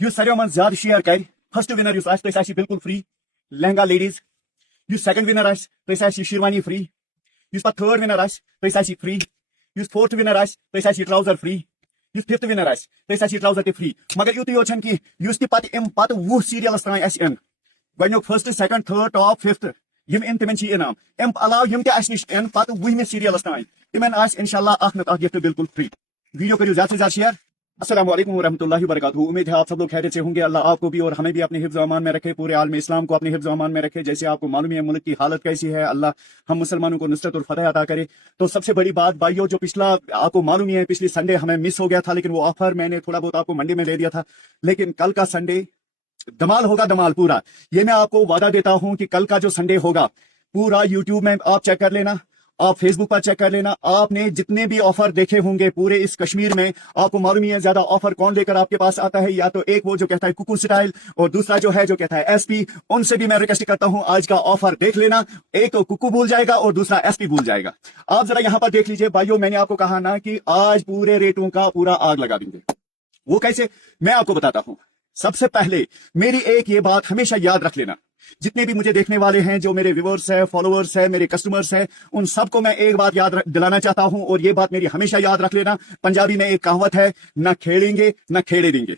सारे मन ज्यादा शेयर कर फर्स्ट विनर बिल्कुल free lehenga ladies second winner sherwani free third winner free fourth winner trouser free fifth winner trouser ते फ्री मगर युत योत कि पत 20 सीरियलस तान गो first second third top fifth यम इन तिमन इनाम अम अलाव यम निश इन पत 20 सीरियलस तान तिमन इंशाल्लाह गिफ्ट बिल्कुल फ्री। वीडियो करियो ज्यादा से ज्यादा शेयर। अस्सलाम वालेकुम वरहमतुल्लाहि वबरकातुहू। उम्मीद है आप सब लोग खैरियत से होंगे। अल्लाह आपको भी और हमें भी अपने हिफ्ज़ अमान में रखे, पूरे आलम इस्लाम को अपने हिफ्ज़ अमान में रखे। जैसे आपको मालूम है मुल्क की हालत कैसी है, अल्लाह हम मुसलमानों को नुसरत और फतह अता करे। तो सबसे बड़ी बात भाइयों, जो पिछला आपको मालूम ही है पिछली संडे हमें मिस हो गया था, लेकिन वो ऑफर मैंने थोड़ा बहुत आपको मंडे में दे दिया था। लेकिन कल का संडे धमाल होगा, धमाल पूरा। ये मैं आपको वादा देता हूं कि कल का जो संडे होगा पूरा यूट्यूब में आप चेक कर लेना, आप फेसबुक पर चेक कर लेना। आपने जितने भी ऑफर देखे होंगे पूरे इस कश्मीर में, आपको मालूम ही है ज्यादा ऑफर कौन लेकर आपके पास आता है, या तो एक वो जो कहता है कुकू स्टाइल और दूसरा जो है जो कहता है एसपी। उनसे भी मैं रिक्वेस्ट करता हूं आज का ऑफर देख लेना। एक तो कुकू भूल जाएगा और दूसरा एसपी भूल जाएगा। आप जरा यहां पर देख लीजिए भाइयों, मैंने आपको कहा ना कि आज पूरे रेटों का पूरा आग लगा देंगे। वो कैसे, मैं आपको बताता हूं। सबसे पहले मेरी एक ये बात हमेशा याद रख लेना, जितने भी मुझे देखने वाले हैं, जो मेरे व्यूअर्स है, फॉलोअर्स है, मेरे कस्टमर्स है, उन सबको मैं एक बात याद दिलाना चाहता हूं, और ये बात मेरी हमेशा याद रख लेना। पंजाबी में एक कहावत है, ना खेलेंगे ना खेले देंगे।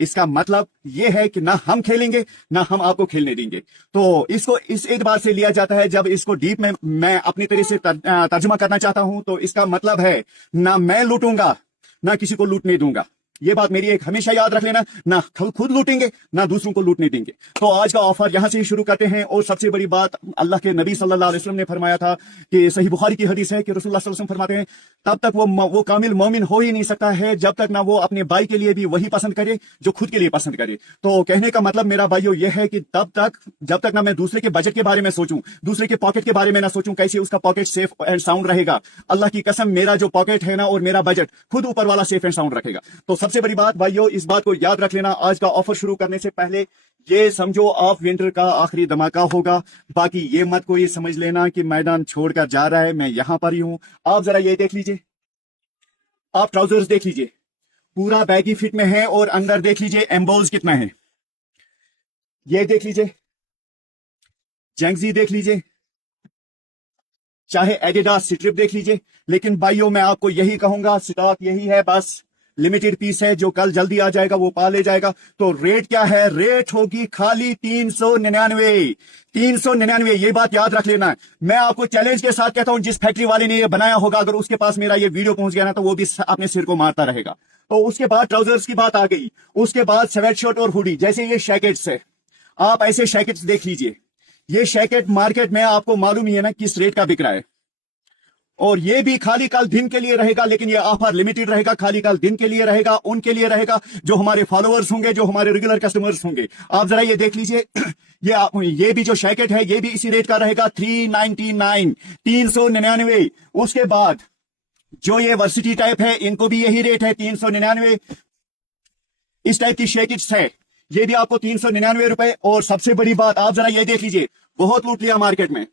इसका मतलब ये है कि ना हम खेलेंगे ना हम आपको खेलने देंगे। तो इसको इस एतबार से लिया जाता है, जब इसको डीप में मैं अपनी तरह से तर्जुमा करना चाहता हूं, तो इसका मतलब है ना मैं लूटूंगा ना किसी को लूटने दूंगा। ये बात मेरी एक हमेशा याद रख लेना, ना खुद लूटेंगे ना दूसरों को लूटने देंगे। तो आज का ऑफर यहां से ही शुरू करते हैं। और सबसे बड़ी बात, अल्लाह के नबी सल्लल्लाहु अलैहि वसल्लम ने फरमाया था कि सही बुखारी की हदीस है कि रसूलुल्लाह सल्लल्लाहु अलैहि वसल्लम फरमाते हैं, तब तक वो कामिल मोमिन हो ही नहीं सकता है जब तक ना वो अपने भाई के लिए भी वही पसंद करे जो खुद के लिए पसंद करे। तो कहने का मतलब मेरा भाइयों ये है कि जब तक ना मैं दूसरे के बजट के बारे में सोचूं, दूसरे के पॉकेट के बारे में ना सोचूं कैसे उसका पॉकेट सेफ एंड साउंड रहेगा, अल्लाह की कसम मेरा जो पॉकेट है ना और मेरा बजट खुद ऊपर वाला सेफ एंड साउंड रखेगा। तो सबसे बड़ी बात भाइयों, इस बात को याद रख लेना। आज का ऑफर शुरू करने से पहले ये समझो आप विंटर का आखिरी धमाका होगा। बाकी ये मत कोई समझ लेना कि मैदान छोड़कर जा रहा है, मैं यहां पर ही हूं। आप जरा ये देख लीजिए, आप ट्राउजर्स देख लीजिए, पूरा बैगी फिट में है, और अंदर देख लीजिए एम्बोज कितना है। ये देख लीजिए, जेंगजी देख लीजिए, चाहे एडिडास स्ट्रिप देख लीजिए। लेकिन भाइयों मैं आपको यही कहूंगा, स्टॉक यही है, बस लिमिटेड पीस है, जो कल जल्दी आ जाएगा वो पा ले जाएगा। तो रेट क्या है, रेट होगी खाली 399। 399, ये बात याद रख लेना। मैं आपको चैलेंज के साथ कहता हूं, जिस फैक्ट्री वाले ने ये बनाया होगा, अगर उसके पास मेरा ये वीडियो पहुंच गया ना, तो वो भी अपने सिर को मारता रहेगा। तो उसके बाद ट्राउजर्स की बात आ गई, उसके बाद स्वेट शर्ट और हुडी, जैसे ये जैकेट्स है, आप ऐसे जैकेट्स देख लीजिए। ये जैकेट मार्केट में आपको मालूम ही है ना किस रेट का बिक रहा है, और ये भी खाली कल दिन के लिए रहेगा। लेकिन ये ऑफर लिमिटेड रहेगा, खाली कल दिन के लिए रहेगा, उनके लिए रहेगा जो हमारे फॉलोअर्स होंगे, जो हमारे रेगुलर कस्टमर्स होंगे। आप जरा ये देख लीजिए, ये भी जो जैकेट है ये भी इसी रेट का रहेगा, 399, 399। उसके बाद जो ये वर्सिटी टाइप है, इनको भी यही रेट है, 399। इस टाइप की जैकेट्स है, ये भी आपको 399 रुपए। और सबसे बड़ी बात, आप जरा ये देख लीजिए, बहुत लूट लिया मार्केट में।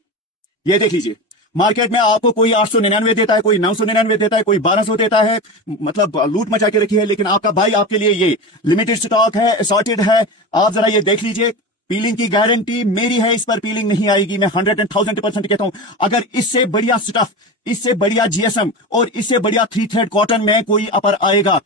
ये देख लीजिए, मार्केट में आपको कोई 899 देता है, कोई 999 देता है, कोई 1200 देता है, मतलब लूट मचा के रखी है। लेकिन आपका भाई आपके लिए ये लिमिटेड स्टॉक है, असॉर्टेड है। आप जरा ये देख लीजिए, पीलिंग की गारंटी मेरी है, इस पर पीलिंग नहीं आएगी। मैं 100% कहता हूं, अगर इससे बढ़िया स्टफ, इससे बढ़िया जीएसएम और इससे बढ़िया 3 थ्रेड कॉटन में कोई अपर आएगा,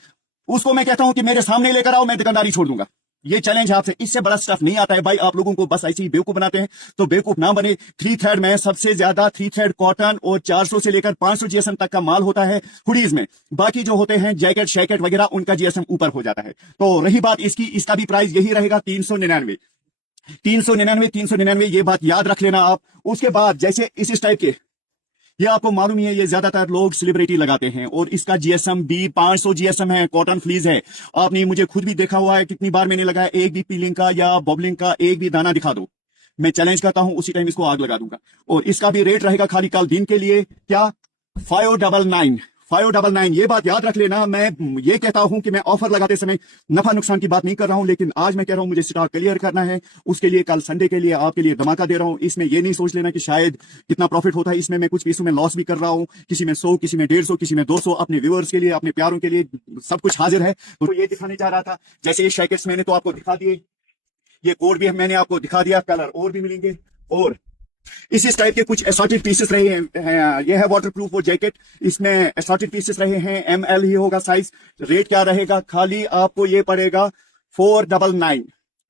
उसको मैं कहता हूं कि मेरे सामने लेकर आओ, मैं दुकानदारी छोड़ दूंगा। ये चैलेंज आपसे, इससे बड़ा स्टफ नहीं आता है भाई। आप लोगों को बस ऐसे ही बेवकूफ बनाते हैं, तो बेवकूफ ना बने। 3 थ्रेड में सबसे ज्यादा 3 थ्रेड कॉटन और 400 से लेकर 500 जीएसएम तक का माल होता है हुडीज में। बाकी जो होते हैं जैकेट शैकेट वगैरह, उनका जीएसएम ऊपर हो जाता है। तो रही बात इसकी, इसका भी प्राइस यही रहेगा, 399। 399, ये बात याद रख लेना आप। उसके बाद जैसे इस टाइप के, ये आपको मालूम ही है, ये ज्यादातर लोग सेलिब्रिटी लगाते हैं, और इसका जीएसएम भी 500 जीएसएम है, कॉटन फ्लीज है। आपने मुझे खुद भी देखा हुआ है, कितनी बार मैंने लगाया, एक भी पीलिंग का या बबलिंग का एक भी दाना दिखा दो, मैं चैलेंज करता हूं उसी टाइम इसको आग लगा दूंगा। और इसका भी रेट रहेगा खाली कल दिन के लिए, क्या 599, 599। ये बात याद रख लेना, मैं ये कहता हूं कि मैं ऑफर लगाते समय नफा नुकसान की बात नहीं कर रहा हूं, लेकिन आज मैं कह रहा हूं मुझे स्टॉक क्लियर करना है, उसके लिए कल संडे के लिए आपके लिए धमाका दे रहा हूं। इसमें ये नहीं सोच लेना कि शायद कितना प्रॉफिट होता है, इसमें मैं कुछ पीसों में लॉस भी कर रहा हूं, किसी में 100, किसी में 150, किसी में 200। अपने व्यूअर्स के लिए, अपने प्यारों के लिए सब कुछ हाजिर है। तो ये दिखाने जा रहा था। जैसे ये जैकेट्स मैंने तो आपको दिखा दिए, ये कोट भी मैंने आपको दिखा दिया, कलर और भी मिलेंगे। और इस टाइप के कुछ असॉर्टेड पीसेस रहे हैं। ये है वाटरप्रूफ वो जैकेट, इसमें असॉर्टेड पीसेस रहे हैं, ML ही होगा साइज। रेट क्या रहेगा, खाली आपको ये पड़ेगा 499।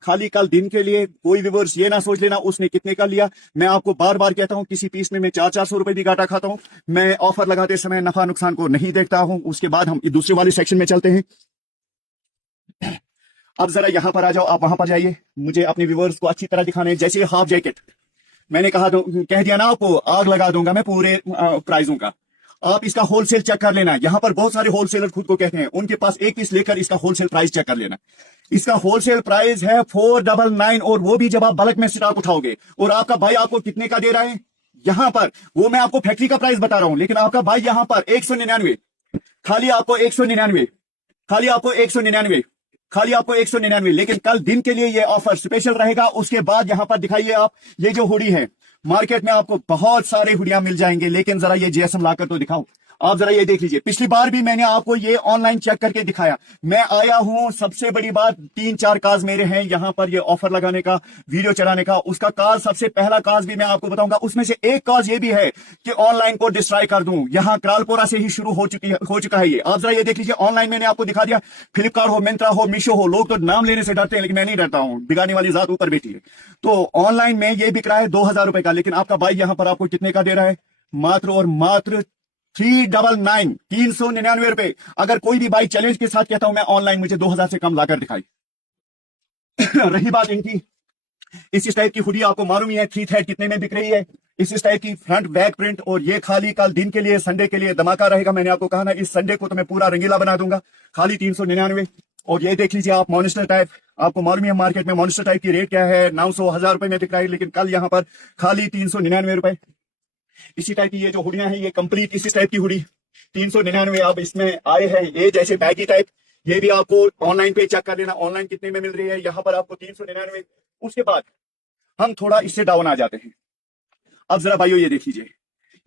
खाली कल दिन के लिए। कोई व्यूअर्स ये ना सोच लेना उसने कितने का लिया। मैं आपको बार बार कहता हूं किसी पीस में मैं 400 रुपए भी घाटा खाता हूं। मैं ऑफर लगाते समय नफा नुकसान को नहीं देखता हूं। उसके बाद हम दूसरे वाले सेक्शन में चलते हैं। अब जरा यहां पर आ जाओ, आप वहां पर जाइए, मुझे अपने व्यूअर्स को अच्छी तरह दिखाने। जैसे हाफ जैकेट मैंने कह दिया ना आपको, आग लगा दूंगा मैं पूरे प्राइसों का। आप इसका होलसेल चेक कर लेना। यहां पर बहुत सारे होलसेलर खुद को कहते हैं, उनके पास एक पीस लेकर इसका होलसेल प्राइस चेक कर लेना। इसका होलसेल प्राइस है 499, और वो भी जब आप बल्क में स्टॉक उठाओगे। और आपका भाई आपको कितने का दे रहा है यहां पर, वो मैं आपको फैक्ट्री का प्राइस बता रहा हूं, लेकिन आपका भाई यहां पर 199, खाली आपको 199, खाली आपको 199, खाली आपको 199। लेकिन कल दिन के लिए ये ऑफर स्पेशल रहेगा। उसके बाद यहां पर दिखाइए आप, ये जो हुडी है, मार्केट में आपको बहुत सारे हुडियां मिल जाएंगे, लेकिन जरा ये GSM लाकर तो दिखाओ। आप जरा ये देख लीजिए, पिछली बार भी मैंने आपको ये ऑनलाइन चेक करके दिखाया। मैं आया हूं, सबसे बड़ी बात 3-4 काज मेरे हैं यहां पर ये ऑफर लगाने का, वीडियो चढ़ाने का। उसका काज, सबसे पहला काज भी मैं आपको बताऊंगा। उसमें से एक काज ये भी है कि ऑनलाइन को डिस्ट्रॉय कर दूं। यहां क्रालपोरा से ही शुरू हो चुका है ये। आप जरा ये देख लीजिए, ऑनलाइन मैंने आपको दिखा दिया। फ्लिपकार्ट हो, मिंत्रा हो, मीशो हो, लोग तो नाम लेने से डरते हैं, लेकिन मैं नहीं डरता हूं, बिगाड़ने वाली जात ऊपर बैठी है। तो ऑनलाइन में ये बिक रहा है 2000 रुपए का, लेकिन आपका भाई यहां पर आपको कितने का दे रहा है, मात्र और मात्र 399, 399 रुपए। अगर कोई भी भाई चैलेंज के साथ कहता हूं मैं ऑनलाइन मुझे 2000 से कम लाकर दिखाई। रही बात इनकी, इस टाइप की हुडी आपको मालूम ही है 3 थ्रेड कितने में बिक रही है। इस टाइप की फ्रंट बैक प्रिंट, और ये खाली कल दिन के लिए, संडे के लिए धमाका रहेगा। मैंने आपको कहा ना, इस संडे को तो मैं पूरा रंगीला बना दूंगा, खाली 399। और ये देख लीजिए आप, मॉन्स्टर टाइप, आपको मालूम है मार्केट में मॉन्स्टर टाइप की रेट क्या है, 900, 1000 रुपए में बिक रहा है, लेकिन कल यहां पर खाली 399 रुपए। इसी टाइप की ये जो हुडियां हैं, ये कंप्लीट इसी टाइप की हुडी 399। अब इसमें आए हैं ये जैसे बैगी टाइप, ये भी आपको ऑनलाइन पे चेक कर लेना ऑनलाइन कितने में मिल रही है। यहां पर आपको 399। उसके बाद हम थोड़ा इससे डाउन आ जाते हैं। अब जरा भाइयों ये देख लीजिए,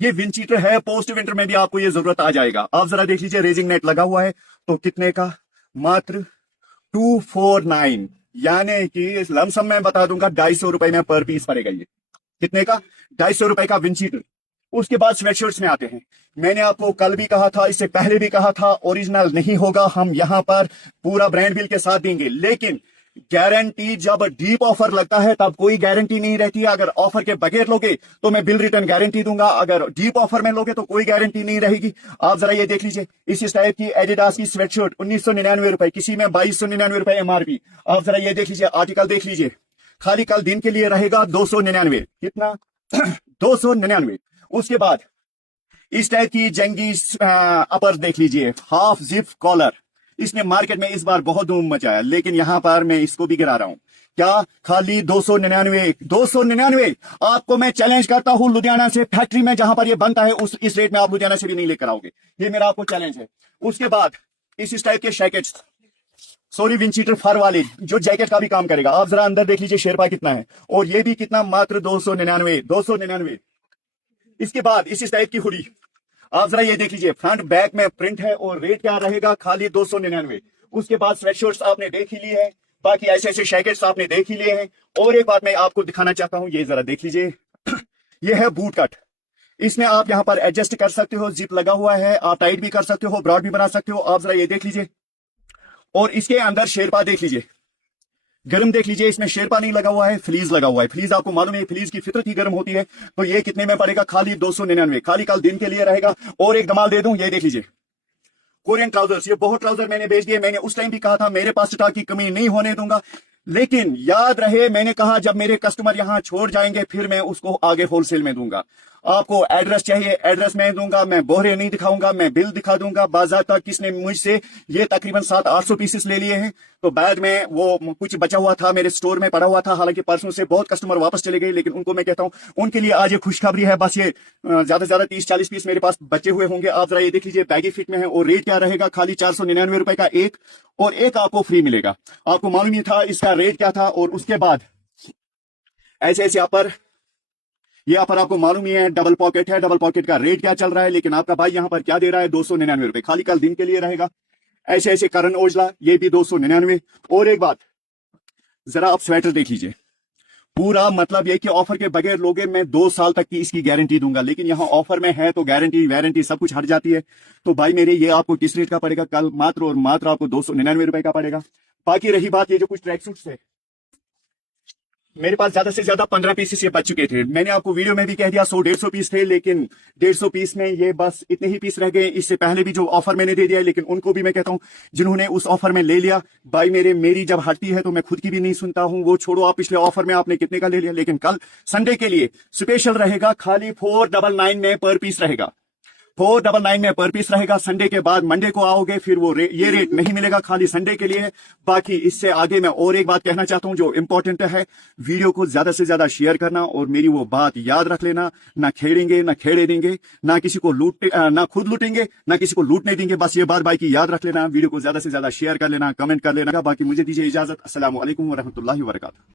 ये विंड चीटर है, पोस्ट विंटर में भी आपको ये जरूरत आ जाएगा। आप जरा देख लीजिए, रेजिंग नेट लगा हुआ है, तो कितने का, मात्र 249, यानी कि लमसम मैं बता दूंगा 250 रुपए में पर पीस पड़ेगा। ये कितने का, 250 रुपए का विंड चीटर। उसके बाद स्वेटशर्ट्स में आते हैं। मैंने आपको कल भी कहा था, इससे पहले भी कहा था, ओरिजिनल नहीं होगा, हम यहां पर पूरा ब्रांड बिल के साथ देंगे, लेकिन गारंटी जब डीप ऑफर लगता है तब कोई गारंटी नहीं रहती है। अगर ऑफर के बगैर लोगे तो मैं बिल रिटर्न गारंटी दूंगा, अगर डीप ऑफर में लोगे तो कोई गारंटी नहीं रहेगी। आप जरा ये देख लीजिए, इस टाइप की एडिडास की स्वेटशर्ट 1999 रुपए, किसी में 2299 रुपए MRP। आप जरा ये देख लीजिए, आर्टिकल देख लीजिए, खाली कल दिन के लिए रहेगा 299। कितना, 299। उसके बाद इस टाइप की जंगी अपर देख लीजिए, हाफ जिप कॉलर, इसने मार्केट में इस बार बहुत धूम मचाया, लेकिन यहां पर मैं इसको भी गिरा रहा हूं। क्या, खाली 299, 299। आपको मैं चैलेंज करता हूं, लुधियाना से फैक्ट्री में जहां पर ये बनता है इस रेट में आप लुधियाना से भी नहीं लेकर आओगे। ये मेरा आपको चैलेंज है। उसके बाद इस टाइप के जैकेट्स, सॉरी विंड चीटर फर वाले, जो जैकेट का भी काम करेगा। आप जरा अंदर देख लीजिए शेरपा कितना है, और ये भी कितना, मात्र 299। इसके बाद इस टाइप की हुडी, आप जरा ये देख लीजिए, फ्रंट बैक में प्रिंट है, और रेट क्या रहेगा, खाली 299। उसके बाद स्वेटशर्ट्स आपने देख ही ली है, बाकी ऐसे ऐसे जैकेट्स आपने देख ही लिए हैं। और एक बात मैं आपको दिखाना चाहता हूं, ये जरा देख लीजिए, ये है बूट कट। इसमें आप यहां पर एडजस्ट कर सकते हो, जिप लगा हुआ है, आप टाइट भी कर सकते हो, ब्रॉड भी बना सकते हो। आप जरा ये देख लीजिए, और इसके अंदर शेरपा देख लीजिए, गर्म देख लीजिए, इसमें शेरपा नहीं लगा हुआ है, फ्लीज लगा हुआ है। फ्लीज आपको मालूम है, फ्लीज की फितरत ही गर्म होती है। तो ये कितने में पड़ेगा, खाली 299, खाली कल दिन के लिए रहेगा। और एक धमाल दे दूं, ये देख लीजिए, कोरियन ट्राउजर्स, ये बहुत ट्राउजर मैंने बेच दिए। मैंने उस टाइम भी कहा था मेरे पास स्टॉक की कमी नहीं होने दूंगा, लेकिन याद रहे मैंने कहा जब मेरे कस्टमर यहां छोड़ जाएंगे फिर मैं उसको आगे होलसेल में दूंगा। आपको एड्रेस चाहिए, एड्रेस मैं दूंगा, मैं बोहरे नहीं दिखाऊंगा, मैं बिल दिखा दूंगा। बाज़ाब्ता किसने मुझसे ये तकरीबन 700-800 पीसेस ले लिए हैं, तो बाद में वो कुछ बचा हुआ था मेरे स्टोर में पड़ा हुआ था। हालांकि परसों से बहुत कस्टमर वापस चले गए, लेकिन उनको मैं कहता हूं उनके लिए आज ये खुशखबरी है। बस ये ज्यादा से ज्यादा 30-40 पीस मेरे पास बचे हुए होंगे। आप जरा ये देख लीजिए, बैगी फिट में है और रेट क्या रहेगा, खाली 499 रुपए का एक, और एक आपको फ्री मिलेगा। आपको मालूम ही था इसका रेट क्या था। और उसके बाद ऐसे ऐसे यहाँ पर आपको मालूम ही है डबल पॉकेट है, डबल पॉकेट का रेट क्या चल रहा है, लेकिन आपका भाई यहाँ पर क्या दे रहा है, 299 रुपए, खाली कल दिन के लिए रहेगा। ऐसे ऐसे करण ओजला, ये भी 299। और एक बात, जरा आप स्वेटर देख लीजिए, पूरा मतलब ये कि ऑफर के बगैर लोगे, मैं 2 साल तक की इसकी गारंटी दूंगा, लेकिन यहाँ ऑफर में है तो गारंटी वारंटी सब कुछ हट जाती है। तो भाई मेरे, ये आपको किस रेट का पड़ेगा, कल मात्र और मात्र आपको 299 रुपए का पड़ेगा। बाकी रही बात ये जो कुछ ट्रैक सूट्स है, मेरे पास ज्यादा से ज्यादा 15 पीसेस ये बच चुके थे। मैंने आपको वीडियो में भी कह दिया 100-150 पीस थे, लेकिन 150 पीस में ये बस इतने ही पीस रह गए। इससे पहले भी जो ऑफर मैंने दे दिया, लेकिन उनको भी मैं कहता हूं जिन्होंने उस ऑफर में ले लिया, भाई मेरे, मेरी जब हटती है तो मैं खुद की भी नहीं सुनता हूं। वो छोड़ो, आप पिछले ऑफर में आपने कितने का ले लिया, लेकिन कल संडे के लिए स्पेशल रहेगा, खाली 499 में पर पीस रहेगा। 499 में पर पीस रहेगा। संडे के बाद मंडे को आओगे, फिर वो ये रेट नहीं मिलेगा, खाली संडे के लिए। बाकी इससे आगे मैं और एक बात कहना चाहता हूं जो इंपॉर्टेंट है, वीडियो को ज्यादा से ज्यादा शेयर करना, और मेरी वो बात याद रख लेना, ना खेड़ेंगे ना खेड़े देंगे, ना किसी को ना खुद लूटेंगे ना किसी को लूटने देंगे। बस ये बात भाई की याद रख लेना, वीडियो को ज्यादा से ज्यादा शेयर कर लेना, कमेंट कर लेना। बाकी मुझे दीजिए इजाजत। अस्सलाम वालेकुम व रहमतुल्लाहि व बरकातहू।